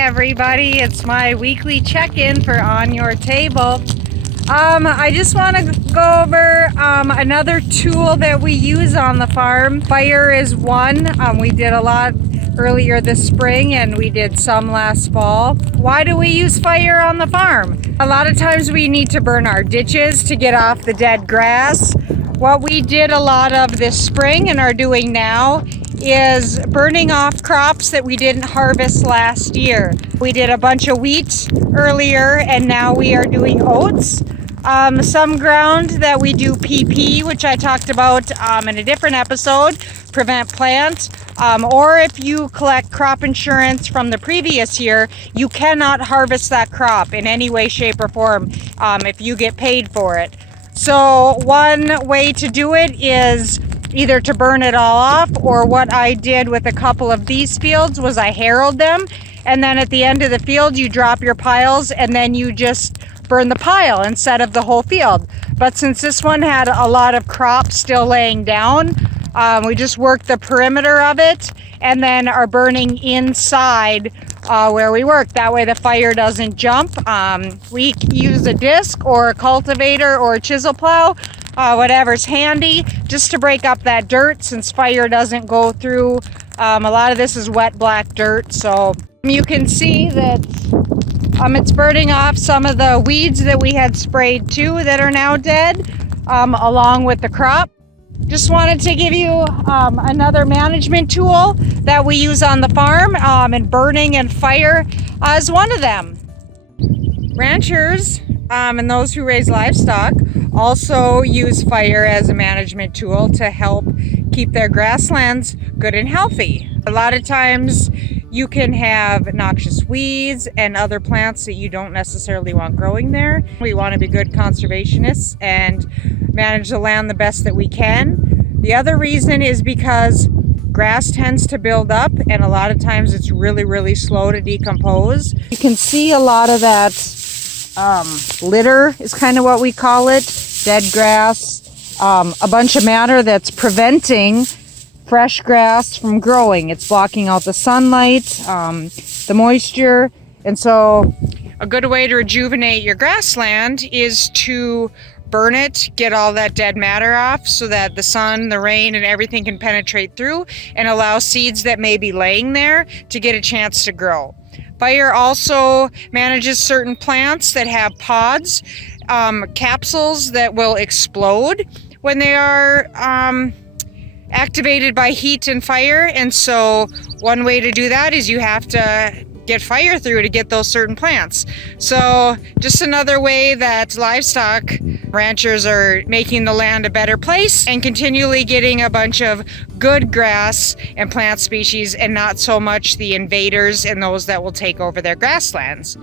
everybody, it's my weekly check-in for On Your Table. I just want to go over another tool that we use on the farm. Fire is one. We did a lot earlier this spring and we did some last fall. Why do we use fire on the farm? A lot of times we need to burn our ditches to get off the dead grass. What we did a lot of this spring and are doing now is burning off crops that we didn't harvest last year. We did a bunch of wheat earlier and now we are doing oats. Some ground that we do PP, which I talked about in a different episode, prevent plant, or if you collect crop insurance from the previous year, you cannot harvest that crop in any way, shape, or form if you get paid for it. So one way to do it is either to burn it all off, or what I did with a couple of these fields was I harrowed them, and then at the end of the field you drop your piles and then you just burn the pile instead of the whole field. But since this one had a lot of crops still laying down, we just worked the perimeter of it and then are burning inside where we work. That way the fire doesn't jump. We use a disc or a cultivator or a chisel plow, whatever's handy, just to break up that dirt since fire doesn't go through. A lot of this is wet black dirt, so you can see that it's burning off some of the weeds that we had sprayed too that are now dead, along with the crop. Just wanted to give you another management tool that we use on the farm, and burning and fire is one of them. Ranchers and those who raise livestock also use fire as a management tool to help keep their grasslands good and healthy. A lot of times you can have noxious weeds and other plants that you don't necessarily want growing there. We want to be good conservationists and manage the land the best that we can. The other reason is because grass tends to build up and a lot of times it's really, really slow to decompose. You can see a lot of that litter is kind of what we call it, dead grass, a bunch of matter that's preventing fresh grass from growing. It's blocking out the sunlight, the moisture, and so a good way to rejuvenate your grassland is to burn it, get all that dead matter off so that the sun, the rain, and everything can penetrate through and allow seeds that may be laying there to get a chance to grow. Fire also manages certain plants that have pods, capsules that will explode when they are activated by heat and fire, and so one way to do that is you have to get fire through to get those certain plants. So just another way that livestock ranchers are making the land a better place and continually getting a bunch of good grass and plant species and not so much the invaders and those that will take over their grasslands.